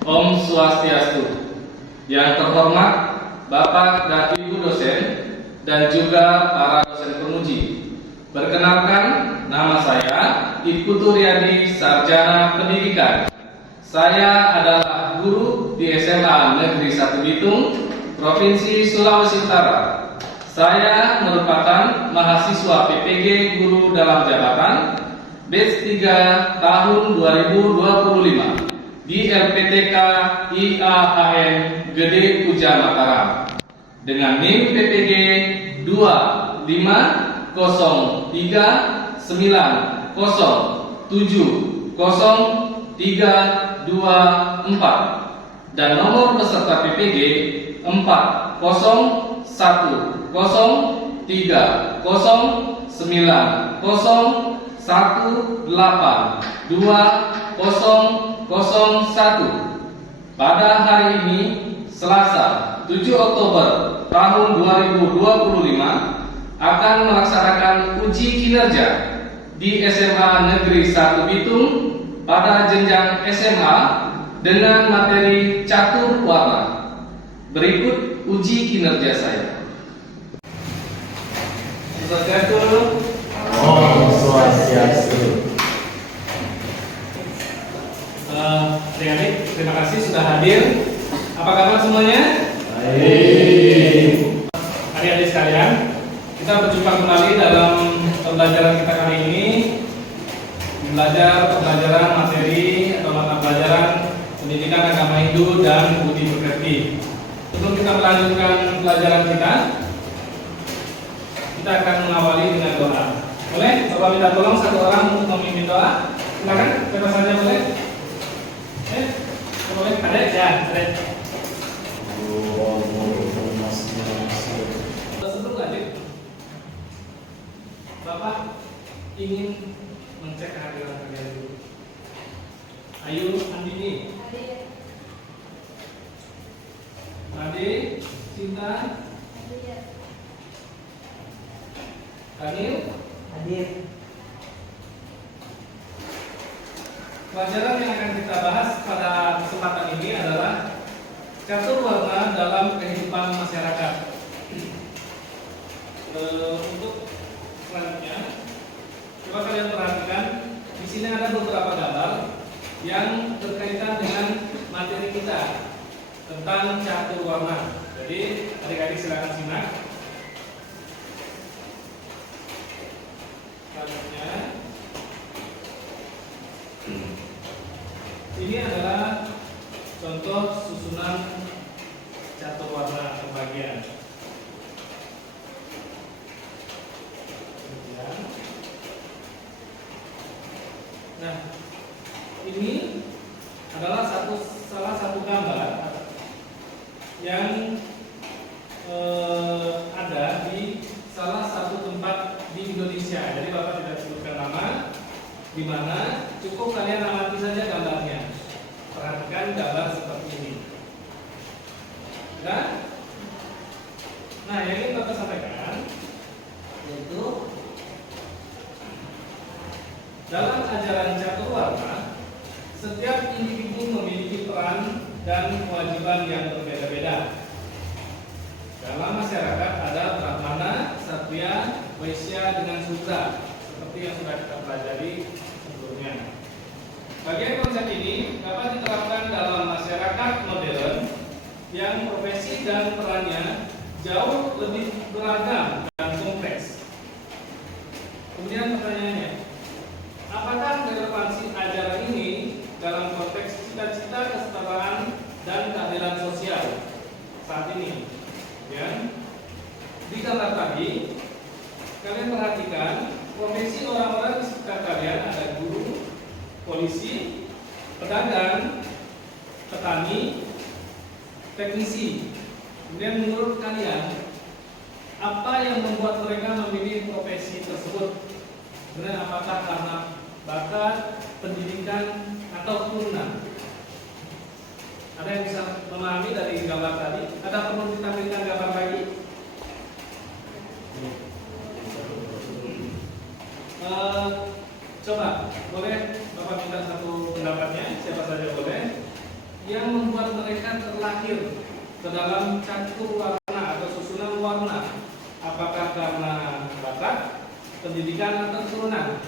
Om Swastiastu. Yang terhormat Bapak dan Ibu dosen dan juga para dosen penguji. Perkenalkan, nama saya Ibtu Riyadi, Sarjana Pendidikan. Saya adalah guru di SMA Negeri 1 Bitung, Provinsi Sulawesi Utara. Saya merupakan mahasiswa PPG Guru Dalam Jabatan batch 3 tahun 2025 di LPTK IAHN Gede Puja Mataram dengan NIM PPG 2509070324 dan nomor peserta PPG 4030182001. Pada hari ini, Selasa 7 Oktober tahun 2025, akan melaksanakan uji kinerja di SMA Negeri 1 Bitung pada jenjang SMA dengan materi catur warna. Berikut uji kinerja saya. Om Swastiastu. Adik-adik, terima kasih sudah hadir. Apa kabar semuanya? Baik. Adik-adik sekalian, kita berjumpa kembali dalam pembelajaran kita kali ini. Belajar pembelajaran materi atau mata pelajaran pendidikan agama Hindu dan budi pekerti. Sebelum kita melanjutkan pelajaran kita akan mengawali dengan doa. Boleh? Bapak minta tolong satu orang untuk memimpin doa. Silakan, siapa saja boleh? Boleh? Ada? Ya, ada. Sebelum lanjut, Bapak ingin mencek kehadiran kalian dulu. Ayu, Andini, Ade, Cinta, Daniel, hadir. Pelajaran yang akan kita bahas pada kesempatan ini adalah catur warna dalam kehidupan masyarakat. Untuk selanjutnya, coba kalian perhatikan, di sini ada beberapa gambar yang berkaitan dengan materi kita tentang catur warna. Jadi adik-adik silakan simak. Selanjutnya, ini adalah contoh susunan catur warna pembagian. Nah, ini adalah salah satu gambar yang ada di salah satu tempat di Indonesia. Jadi Bapak tidak sebutkan nama, di mana cukup kalian amati saja gambarnya. Perhatikan gambar seperti ini. Nah, yang ingin Bapak sampaikan yaitu dalam ajaran catur warna, setiap individu memiliki peran dan kewajiban yang berbeda-beda. Dalam masyarakat ada Brahmana, Satria, Waisya dengan Sudra, seperti yang sudah kita pelajari sebelumnya. Bagian konsep ini dapat diterapkan dalam masyarakat modern yang profesi dan perannya jauh lebih beragam dan kompleks. Kemudian pertanyaannya, apakah relevansi ajaran ini dalam konteks cita-cita kesetaraan dan keadilan sosial saat ini? Ya. Di gambar tadi, kalian perhatikan profesi orang-orang di sekitar kalian ada guru, polisi, pedagang, petani, teknisi. Kemudian menurut kalian, apa yang membuat mereka memilih profesi tersebut? Sebenarnya apakah karena bakat, pendidikan, atau keturunan? Ada yang bisa memahami dari gambar tadi? Ada perlu ditampilkan gambar lagi? Coba, boleh Bapak minta satu pendapatnya? Siapa saja boleh. yang membuat mereka terlahir ke dalam catur warna atau susunan warna? Apakah karena bakat, pendidikan, atau keturunan?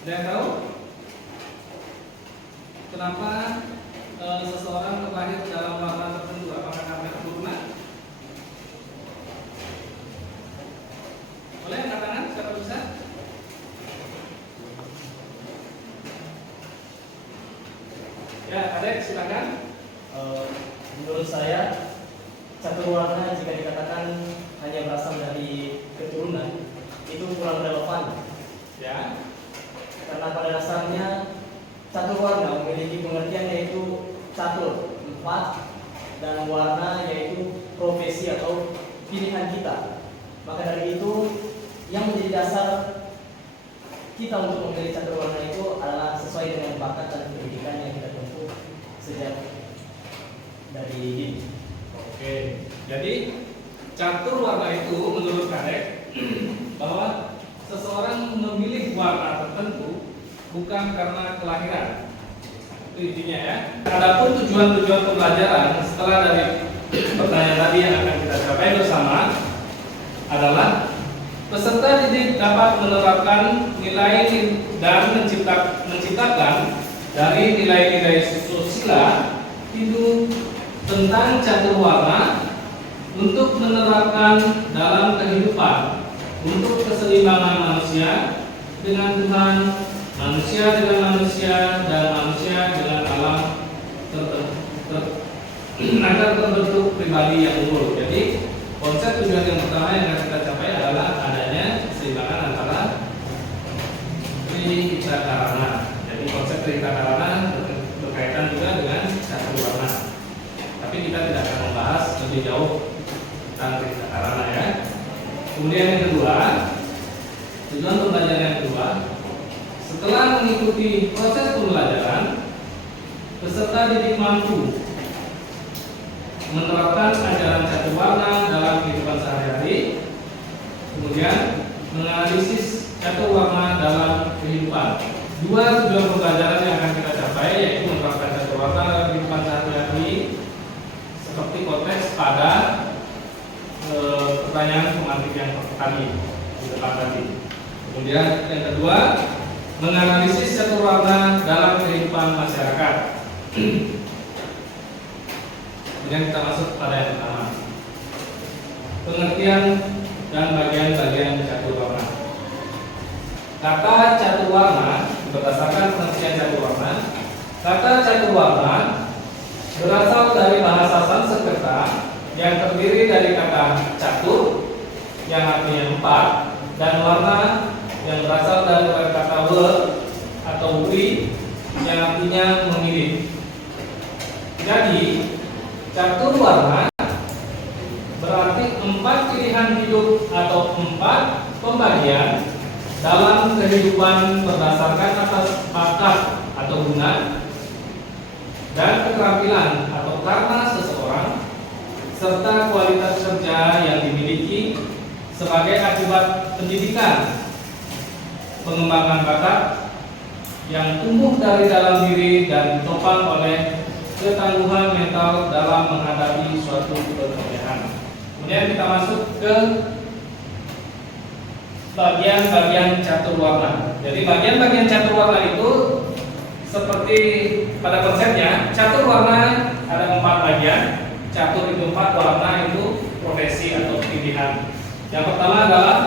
Ada yang tahu? Kenapa seseorang terlahir dalam warna tertentu? Apakah karena keturunan? Boleh angkat tangan? Siapa bisa? Ya, Adek, silakan. Menurut saya catur warna jika dikatakan hanya berasal dari keturunan itu kurang relevan Ya. karena pada dasarnya catur warna memiliki pengertian yaitu catur 4 dan warna yaitu profesi atau pilihan kita. Maka dari itu yang menjadi dasar kita untuk memilih catur warna itu adalah sesuai dengan bakat dan pendidikan yang kita tempuh sejak dari dini. Oke. Jadi catur warna itu menurut Kadek bahwa seseorang memilih warna tertentu bukan karena kelahiran. Itu intinya ya. Adapun tujuan-tujuan pembelajaran setelah dari pertanyaan tadi yang akan kita capai bersama adalah peserta didik dapat menerapkan nilai dan menciptakan dari nilai-nilai susila itu tentang catur warna untuk menerapkan dalam kehidupan untuk keseimbangan manusia dengan Tuhan, manusia dengan manusia, dan manusia dengan alam agar terbentuk pribadi yang unggul. Jadi konsep tujuan yang pertama yang akan kita capai adalah adanya keseimbangan antara trihita. Jadi konsep trihita berkaitan juga dengan catur warna. Tapi kita tidak akan membahas lebih jauh tentang trihita ya. Kemudian yang kedua, tujuan pembelajaran yang kedua, setelah mengikuti proses pembelajaran, peserta didik mampu menerapkan ajaran catur warna dalam kehidupan sehari-hari, kemudian menganalisis catur warna dalam kehidupan. Dua tujuan pembelajaran yang akan kita capai yaitu menerapkan catur warna dalam kehidupan sehari-hari seperti konteks pada pertanyaan pemantik yang tadi di depan tadi. Kemudian yang kedua, menganalisis catur warna dalam kehidupan masyarakat. Kemudian kita masuk pada yang pertama, pengertian dan bagian-bagian catur warna. Kata catur warna berdasarkan pengertian catur warna. Kata catur warna berasal dari bahasa Sanskerta yang terdiri dari kata catur yang artinya 4 dan warna yang berasal dari kata atau wri yang artinya memilih. Jadi catur warna berarti 4 pilihan hidup atau 4 pembagian dalam kehidupan berdasarkan atas bakat atau guna dan keterampilan atau karena seseorang serta kualitas kerja yang dimiliki sebagai akibat pendidikan, pengembangan bakat yang tumbuh dari dalam diri dan ditopang oleh ketangguhan mental dalam menghadapi suatu pekerjaan. Kemudian kita masuk ke bagian-bagian catur warna. Jadi bagian-bagian catur warna itu seperti pada konsepnya, catur warna ada 4 bagian. Catur itu 4, warna itu profesi atau pilihan. Yang pertama adalah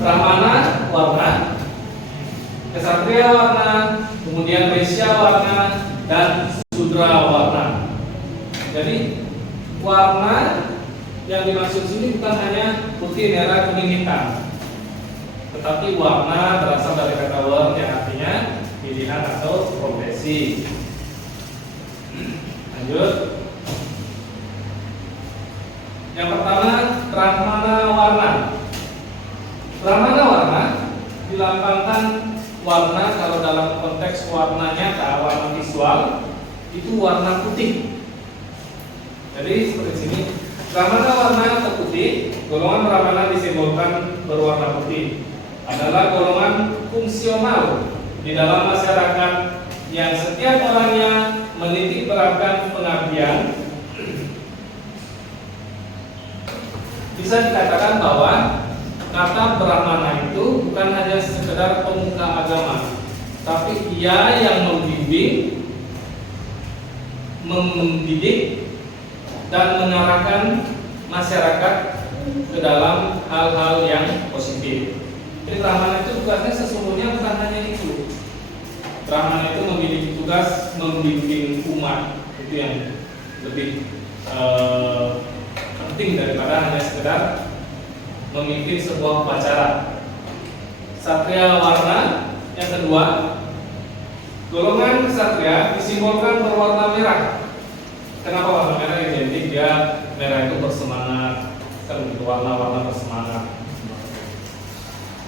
Brahmana warna, Ksatria warna, kemudian Vaishya warna, dan Sudra warna. Jadi warna yang dimaksud sini bukan hanya putih, merah, kuning, hitam, tetapi warna berasal dari kata war yang artinya pilihan atau profesi. Lanjut. Yang pertama, Brahmana warna. Brahmana warna dilambangkan warna kalau dalam konteks warna nyata, warna visual itu warna putih. Jadi seperti sini, Brahmana warna atau putih, golongan Brahmana disimbolkan berwarna putih, adalah golongan fungsional di dalam masyarakat yang setiap orangnya menitik beratkan pengabdian, bisa dikatakan bahwa kata Brahmana itu bukan hanya sekedar pemuka agama, tapi ia yang membimbing, mendidik, dan mengarahkan masyarakat ke dalam hal-hal yang positif. Jadi Brahmana itu tugasnya sesungguhnya bukan hanya itu. Brahmana itu memiliki tugas membimbing umat, itu yang lebih penting daripada hanya sekedar memimpin sebuah upacara. Satria warna yang kedua, golongan kesatria disimbolkan berwarna merah. Kenapa warna merah? Identik dia merah itu bersemangat, kan warna-warna bersemangat.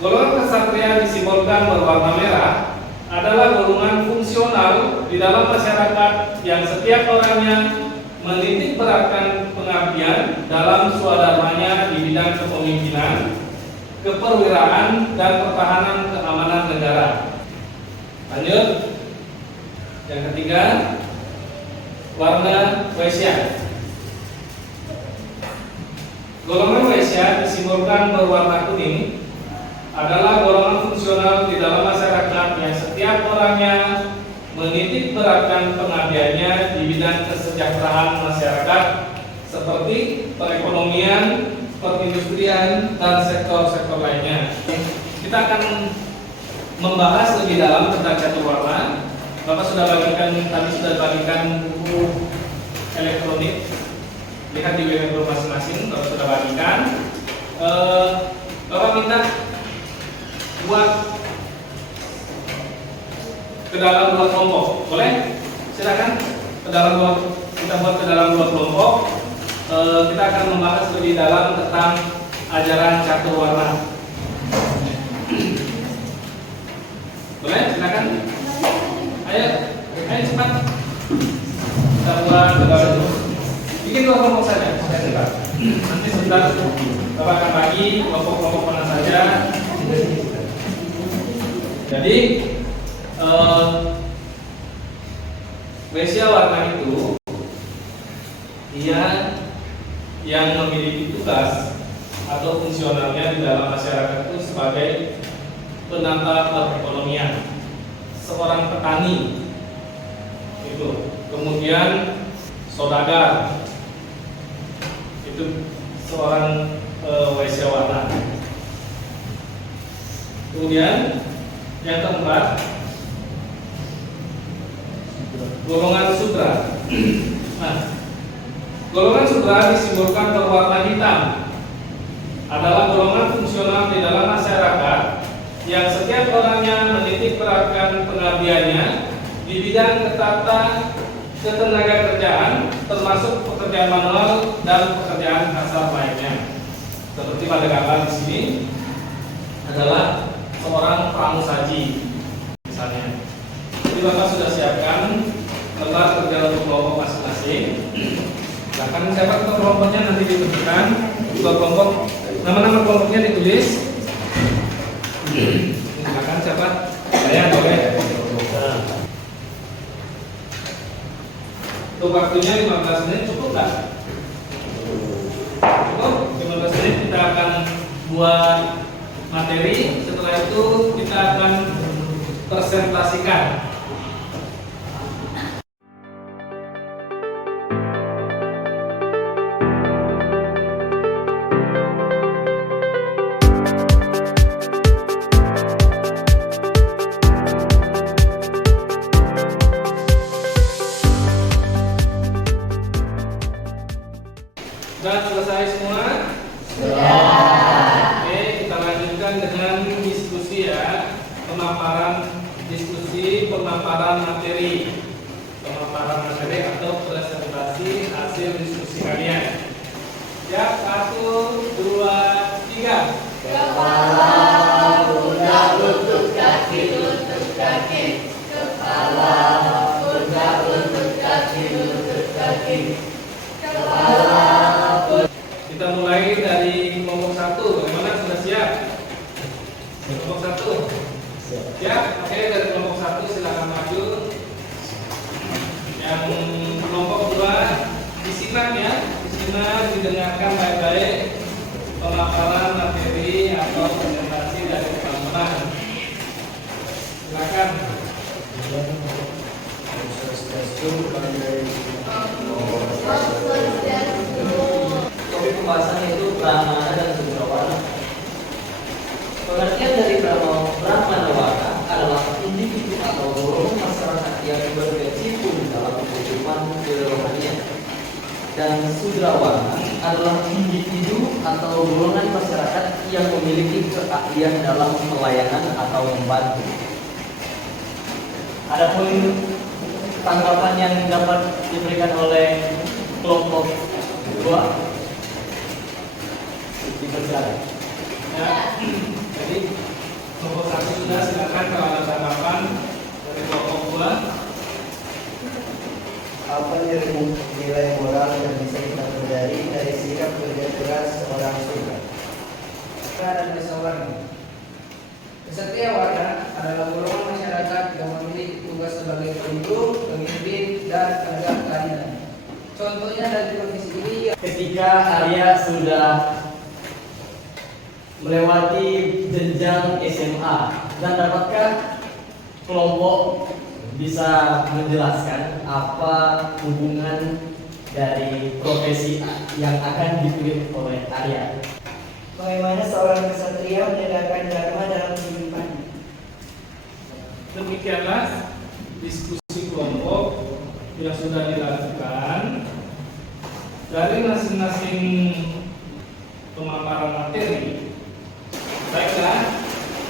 Golongan kesatria disimbolkan berwarna merah adalah golongan fungsional di dalam masyarakat yang setiap orangnya menitik beratkan pengabdian dalam swadharmanya di bidang kepemimpinan, keperwiraan, dan pertahanan keamanan negara. Lanjut, yang ketiga, warna Waisya. Golongan Waisya disimbolkan berwarna kuning, adalah golongan fungsional di dalam masyarakat yang setiap orangnya menitik beratkan pengabdiannya di bidang kesejahteraan masyarakat seperti perekonomian, perindustrian, dan sektor-sektor lainnya. Kita akan membahas lebih dalam tentang catur warna. Bapak sudah bagikan buku elektronik. Lihat di web masing-masing, Bapak sudah bagikan. Bapak minta buat ke dalam dua kelompok, boleh? Silakan kita buat ke dalam dua kelompok. Kita akan membahas lebih dalam tentang ajaran catur warna. Boleh? Silakan. Ayo cepat. Kita buat ke dalam. Bikin dua kelompok saja. Nanti sebentar Bapak akan bagi kelompok-kelompok mana saja. Jadi Waisya warna itu dia yang memiliki tugas atau fungsionalnya di dalam masyarakat itu sebagai penata perekonomian, seorang petani itu, kemudian saudagar itu seorang Waisya warna. Kemudian yang keempat, golongan Sudra. Nah, golongan Sudra disimbolkan berwarna hitam, adalah golongan fungsional di dalam masyarakat yang setiap orangnya menitik beratkan pengabdiannya di bidang ketenaga kerjaan, termasuk pekerjaan manual dan pekerjaan kasar lainnya. Seperti pada gambar di sini adalah seorang pramusaji misalnya. Jadi Bapak sudah siapkan tempat kerja untuk kelompok masing-masing. Bahkan siapa kelompoknya nanti ditentukan, dua kelompok, nama-nama kelompoknya ditulis. Silakan siapa? Saya boleh. Untuk waktunya 15 menit cukup nggak? Cukup. 15 menit kita akan buat materi. Setelah itu kita akan presentasikan. Sudah selesai semua? Oke, kita lanjutkan dengan diskusi ya. Pemaparan materi atau presentasi hasil diskusi kalian. Ya, 1, 2, 3. Kepala, pundak, lutut, kaki, lutut, kaki. Kepala, pundak, lutut, kaki, lutut, kaki. Kepala. Kita mulai dari kelompok 1. Bagaimana, sudah siap? Kelompok 1. Siap? Oke, dari kelompok 1 silakan maju. Yang kelompok 2 disimak ya, disimak didengarkan baik-baik pemaparan materi atau presentasi dari teman-teman. Silakan. Topik pembahasan itu Brahmana dan Sudrawarna. Pengertian dari Brahmana warna adalah individu atau golongan masyarakat yang berkecimpung dalam kehidupan kerohanian. Dan Sudrawarna adalah individu atau golongan masyarakat yang memiliki keahlian dalam pelayanan atau membantu. Adapun tanggapan yang dapat diberikan oleh kelompok 2 dipersilakan. Ya, jadi kelompok 1 sudah, silakan kalau ada tanggapan dari kelompok 2. Apa nilai moral yang bisa kita pelajari dari sikap kerja keras seorang surga? Dan desa warna. Kesatria warna adalah golongan masyarakat yang memiliki tugas sebagai pelindung, pemimpin, dan penegak keadilan. Contohnya dari profesi ini Ketika Arya sudah melewati jenjang SMA, dan dapatkah kelompok bisa menjelaskan apa hubungan dari profesi yang akan dipilih oleh Arya? Bagaimana seorang kesatria menegakkan dharma dalam kehidupannya? Demikianlah diskusi kelompok yang sudah dilakukan dari masing-masing pemaparan materi. Baiklah,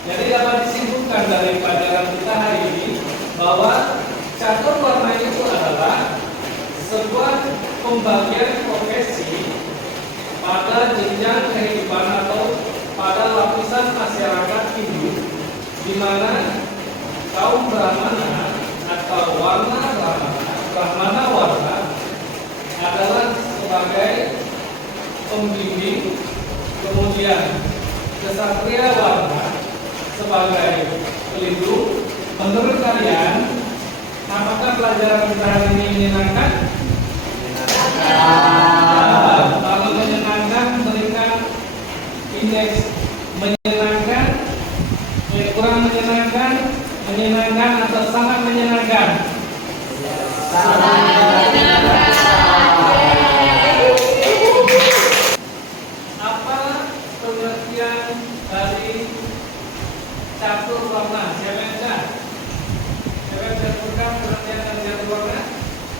jadi dapat disimpulkan dari pelajaran kita hari ini bahwa catur warna itu adalah sebuah pembagian profesi pada jenjang kehidupan atau pada lapisan masyarakat hidup, di mana kaum Brahmana atau warna Brahmana warna adalah sebagai pembimbing, kemudian kesatria warna sebagai pelindung. Menurut kalian, apakah pelajaran kita hari ini menyenangkan? Kalau menyenangkan, berikan indeks menyenangkan, kurang menyenangkan, menyenangkan atau sangat menyenangkan. Apa pengertian dari catur warna? Siapa yang bisa? Siapa yang bisa sebutkan pengertian dari catur warna?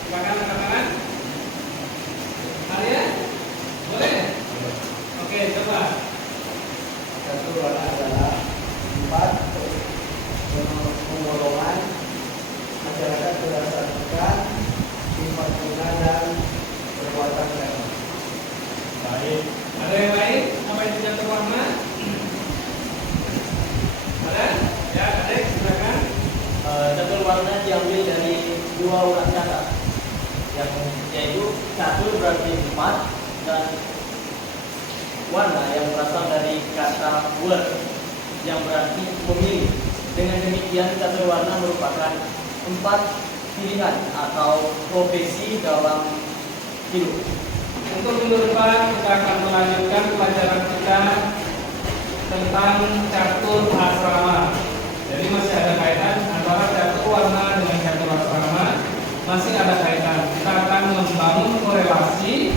Silakan rekan-rekan. Arya? Boleh? Oke, coba. Satu warna adalah 4 pengolongan masyarakat berdasarkan sifat guna dan perbuatan dharma. Baik. Ada yang lain? Apa itu catur warna? Ada? Ya, ada. Silakan. Catur warna diambil dari 2 urat kata, yang yaitu catur berarti 4 dan warna yang berasal dari kata word yang berarti memilih. Dengan demikian catur warna merupakan 4 pilihan atau profesi dalam hidup. Untuk minggu depan kita akan melanjutkan pelajaran kita tentang catur asrama. Jadi masih ada kaitan antara catur warna dengan catur asrama, masih ada kaitan. Kita akan membangun korelasi